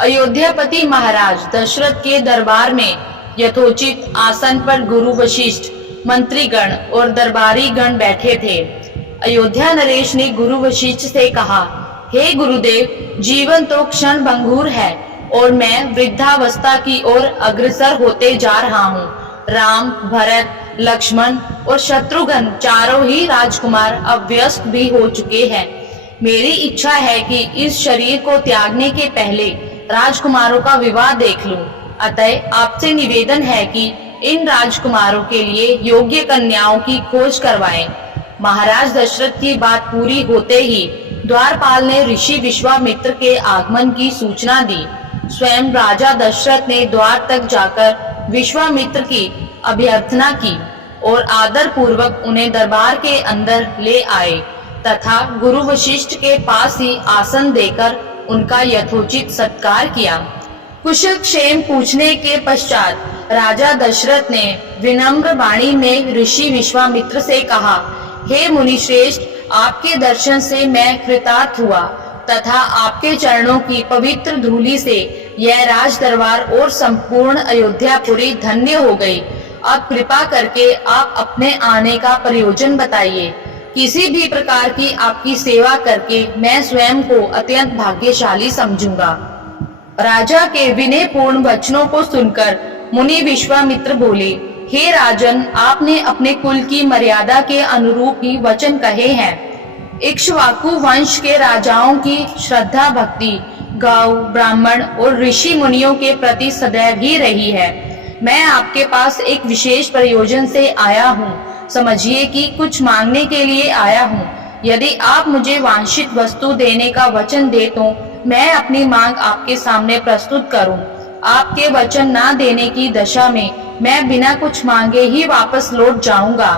अयोध्यापति महाराज दशरथ के दरबार में यथोचित आसन पर गुरु वशिष्ठ, मंत्रीगण और दरबारी गण बैठे थे। अयोध्या नरेश ने गुरु वशिष्ठ से कहा, हे गुरुदेव, जीवन तो क्षण भंगुर है और मैं वृद्धावस्था की ओर अग्रसर होते जा रहा हूँ। राम, भरत, लक्ष्मण और शत्रुघ्न चारों ही राजकुमार अब वयस्क भी हो चुके हैं। मेरी इच्छा है कि इस शरीर को त्यागने के पहले राजकुमारों का विवाह देख लूं। अतः आपसे निवेदन है कि इन राजकुमारों के लिए योग्य कन्याओं की खोज करवाएं। महाराज दशरथ की बात पूरी होते ही द्वारपाल ने ऋषि विश्वामित्र के आगमन की सूचना दी। स्वयं राजा दशरथ ने द्वार तक जाकर विश्वामित्र की अभ्यर्थना की और आदर पूर्वक उन्हें दरबार के अंदर ले आए तथा गुरु वशिष्ठ के पास ही आसन देकर उनका यथोचित सत्कार किया। कुशल क्षेम पूछने के पश्चात राजा दशरथ ने विनम्र वाणी में ऋषि विश्वामित्र से कहा, हे मुनिश्रेष्ठ, आपके दर्शन से मैं कृतार्थ हुआ तथा आपके चरणों की पवित्र धूलि से यह राज दरबार और संपूर्ण अयोध्यापुरी धन्य हो गई। अब कृपा करके आप अपने आने का प्रयोजन बताइए। किसी भी प्रकार की आपकी सेवा करके मैं स्वयं को अत्यंत भाग्यशाली समझूंगा। राजा के विनय पूर्ण वचनों को सुनकर मुनि विश्वामित्र बोले, हे राजन, आपने अपने कुल की मर्यादा के अनुरूप ही वचन कहे हैं। इक्ष्वाकु वंश के राजाओं की श्रद्धा भक्ति गौ, ब्राह्मण और ऋषि मुनियों के प्रति सदैव ही रही है। मैं आपके पास एक विशेष प्रयोजन से आया हूँ। समझिए कि कुछ मांगने के लिए आया हूँ। यदि आप मुझे वांछित वस्तु देने का वचन दे तो मैं अपनी मांग आपके सामने प्रस्तुत करूं। आपके वचन ना देने की दशा में मैं बिना कुछ मांगे ही वापस लौट जाऊंगा।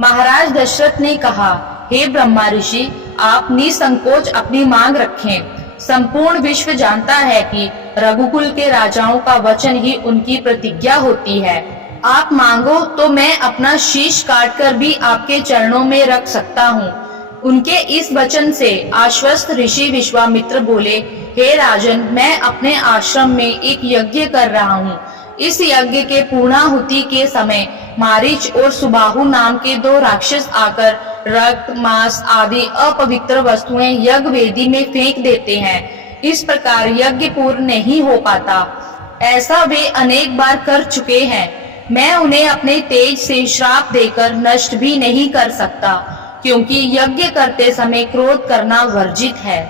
महाराज दशरथ ने कहा, हे ब्रह्मा ऋषि, आप निसंकोच अपनी मांग रखें। संपूर्ण विश्व जानता है कि रघुकुल के राजाओं का वचन ही उनकी प्रतिज्ञा होती है। आप मांगो तो मैं अपना शीश काटकर भी आपके चरणों में रख सकता हूँ। उनके इस वचन से आश्वस्त ऋषि विश्वामित्र बोले, हे राजन, मैं अपने आश्रम में एक यज्ञ कर रहा हूँ। इस यज्ञ के पूर्णाहुति के समय मारीच और सुबाहु नाम के दो राक्षस आकर रक्त, मांस आदि अपवित्र वस्तुएं यज्ञ वेदी में फेंक देते हैं। इस प्रकार यज्ञ पूर्ण नहीं हो पाता। ऐसा वे अनेक बार कर चुके हैं। मैं उन्हें अपने तेज से श्राप देकर नष्ट भी नहीं कर सकता, क्योंकि यज्ञ करते समय क्रोध करना वर्जित है।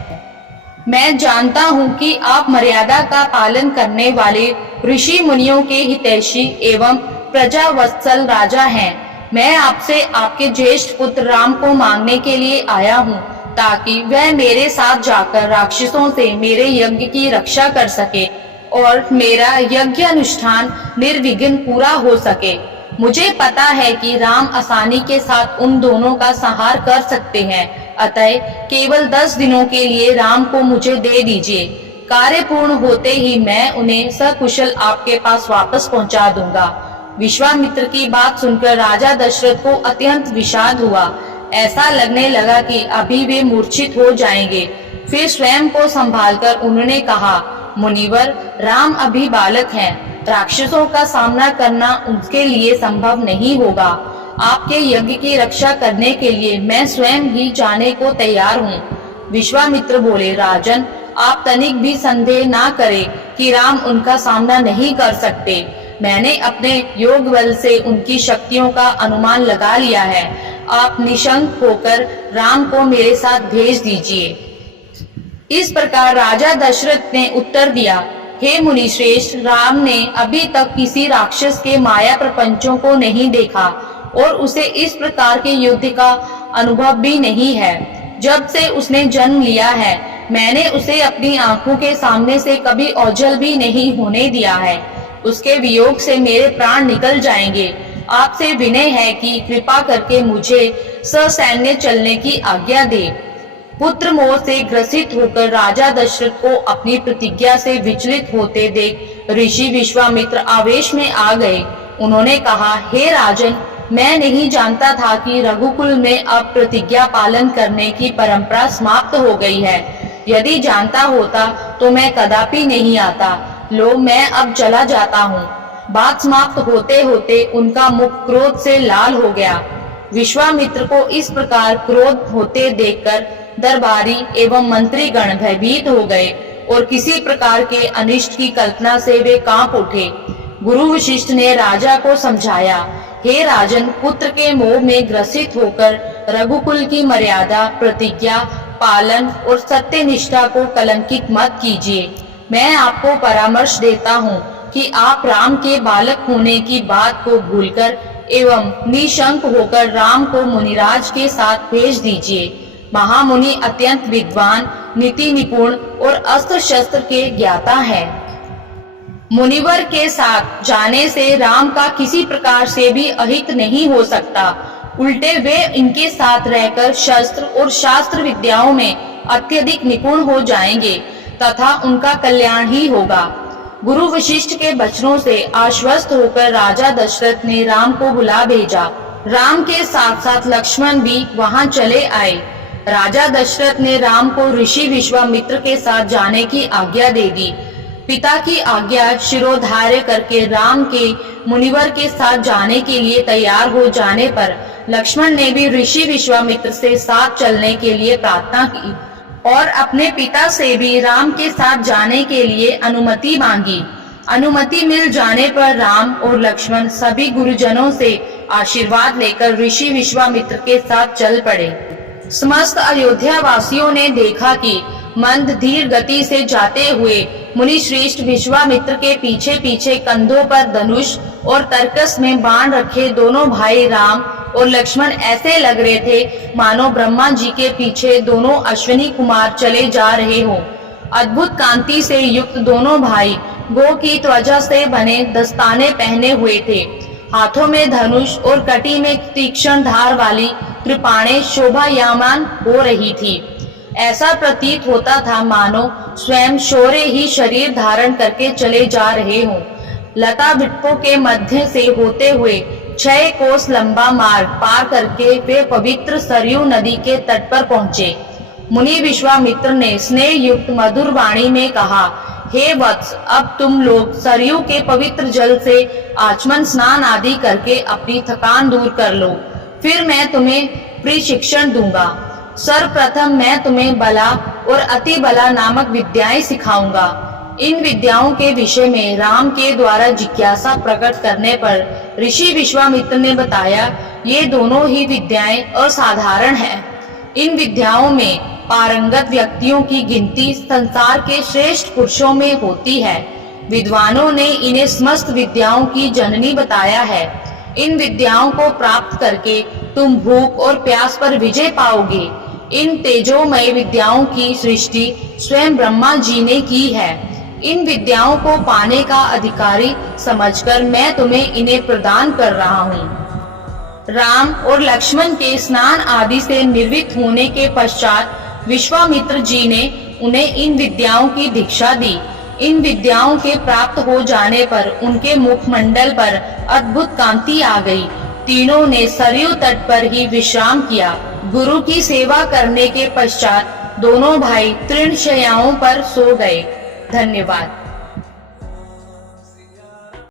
मैं जानता हूँ कि आप मर्यादा का पालन करने वाले ऋषि मुनियों के हितैषी एवं प्रजावत्सल राजा हैं। मैं आपसे आपके ज्येष्ठ पुत्र राम को मांगने के लिए आया हूँ, ताकि वह मेरे साथ जाकर राक्षसों से मेरे यज्ञ की रक्षा कर सके और मेरा यज्ञ अनुष्ठान निर्विघ्न पूरा हो सके। मुझे पता है कि राम आसानी के साथ उन दोनों का संहार कर सकते हैं। अतः केवल 10 दिनों के लिए राम को मुझे दे दीजिए। कार्य पूर्ण होते ही मैं उन्हें सकुशल आपके पास वापस पहुंचा दूंगा। विश्वामित्र की बात सुनकर राजा दशरथ को अत्यंत विषाद हुआ। ऐसा लगने लगा कि अभी वे मूर्छित हो जाएंगे। फिर स्वयं को संभालकर उन्होंने कहा, मुनिवर, राम अभी बालक हैं। राक्षसों का सामना करना उनके लिए संभव नहीं होगा। आपके यज्ञ की रक्षा करने के लिए मैं स्वयं ही जाने को तैयार हूँ। विश्वामित्र बोले, राजन, आप तनिक भी संदेह ना करें कि राम उनका सामना नहीं कर सकते। मैंने अपने योग बल से उनकी शक्तियों का अनुमान लगा लिया है। आप निशंक होकर राम को मेरे साथ भेज दीजिए। इस प्रकार राजा दशरथ ने उत्तर दिया, हे मुनिश्रेष्ठ, राम ने अभी तक किसी राक्षस के माया प्रपंचों को नहीं देखा और उसे इस प्रकार के युद्ध का अनुभव भी नहीं है। जब से उसने जन्म लिया है, मैंने उसे अपनी आंखों के सामने से कभी ओझल भी नहीं होने दिया है। उसके वियोग से मेरे प्राण निकल जाएंगे। आपसे विनय है कि कृपा करके मुझे ससैन्य चलने की आज्ञा दे। पुत्र मोह से ग्रसित होकर राजा दशरथ को अपनी प्रतिज्ञा से विचलित होते देख ऋषि विश्वामित्र आवेश में आ गए। उन्होंने कहा, हे राजन, मैं नहीं जानता था कि रघुकुल में अब प्रतिज्ञा पालन करने की परंपरा समाप्त हो गई है। यदि जानता होता तो मैं कदापि नहीं आता। लो, मैं अब चला जाता हूँ। बात समाप्त होते होते उनका मुख क्रोध से लाल हो गया। विश्वामित्र को इस प्रकार क्रोध होते देखकर दरबारी एवं मंत्रीगण भयभीत हो गए और किसी प्रकार के अनिष्ट की कल्पना से वे कांप उठे। गुरु वशिष्ठ ने राजा को समझाया, हे राजन, पुत्र के मोह में ग्रसित होकर रघुकुल की मर्यादा, प्रतिज्ञा पालन और सत्यनिष्ठा को कलंकित मत कीजिए। मैं आपको परामर्श देता हूँ कि आप राम के बालक होने की बात को भूलकर एवं निशंक होकर राम को मुनिराज के साथ भेज दीजिए। महामुनि अत्यंत विद्वान, नीति निपुण और अस्त्र शस्त्र के ज्ञाता है। मुनिवर के साथ जाने से राम का किसी प्रकार से भी अहित नहीं हो सकता। उल्टे वे इनके साथ रहकर शस्त्र और शास्त्र विद्याओं में अत्यधिक निपुण हो जाएंगे तथा उनका कल्याण ही होगा। गुरु वशिष्ठ के वचनों से आश्वस्त होकर राजा दशरथ ने राम को बुला भेजा। राम के साथ साथ लक्ष्मण भी वहां चले आए। राजा दशरथ ने राम को ऋषि विश्वामित्र के साथ जाने की आज्ञा दे दी। पिता की आज्ञा शिरोधार्य करके राम के मुनिवर के साथ जाने के लिए तैयार हो जाने पर लक्ष्मण ने भी ऋषि विश्वामित्र से साथ चलने के लिए प्रार्थना की और अपने पिता से भी राम के साथ जाने के लिए अनुमति मांगी। अनुमति मिल जाने पर राम और लक्ष्मण सभी गुरुजनों से आशीर्वाद लेकर ऋषि विश्वामित्र के साथ चल पड़े। समस्त अयोध्या वासियों ने देखा कि मंद धीर गति से जाते हुए मुनि श्रेष्ठ विश्वामित्र के पीछे पीछे कंधों पर धनुष और तरकस में बाण रखे दोनों भाई राम और लक्ष्मण ऐसे लग रहे थे मानो ब्रह्मा जी के पीछे दोनों अश्विनी कुमार चले जा रहे हों। अद्भुत कांति से युक्त दोनों भाई गो की त्वचा से बने दस्ताने पहने हुए थे। हाथों में धनुष और कटी में तीक्ष्ण धार वाली कृपाणें शोभायमान हो रही थी। ऐसा प्रतीत होता था मानो स्वयं शौर्य ही शरीर धारण करके चले जा रहे हों। लता वृक्षों के मध्य से होते हुए 6 कोस लंबा मार्ग पार करके वे पवित्र सरयू नदी के तट पर पहुंचे। मुनि विश्वामित्र ने स्नेह युक्त मधुर वाणी में कहा, हे वत्स, अब तुम लोग सरयू के पवित्र जल से आचमन स्नान आदि करके अपनी थकान दूर कर लो। फिर मैं तुम्हें प्रशिक्षण दूंगा। सर्वप्रथम मैं तुम्हें बला और अति बला नामक विद्याएं सिखाऊंगा। इन विद्याओं के विषय में राम के द्वारा जिज्ञासा प्रकट करने पर ऋषि विश्वामित्र ने बताया, ये दोनों ही विद्याएं असाधारण हैं। इन विद्याओं में पारंगत व्यक्तियों की गिनती संसार के श्रेष्ठ पुरुषों में होती है। विद्वानों ने इन्हें समस्त विद्याओं की जननी बताया है। इन विद्याओं को प्राप्त करके तुम भूख और प्यास पर विजय पाओगे। इन तेजोमय विद्याओं की सृष्टि स्वयं ब्रह्मा जी ने की है। इन विद्याओं को पाने का अधिकारी समझकर मैं तुम्हें इन्हें प्रदान कर रहा हूँ। राम और लक्ष्मण के स्नान आदि से निर्वित होने के पश्चात विश्वामित्र जी ने उन्हें इन विद्याओं की दीक्षा दी। इन विद्याओं के प्राप्त हो जाने पर उनके मुखमंडल पर अद्भुत कांति आ गई। तीनों ने सरयू तट पर ही विश्राम किया। गुरु की सेवा करने के पश्चात दोनों भाई तृण शय्याओं पर सो गए। धन्यवाद।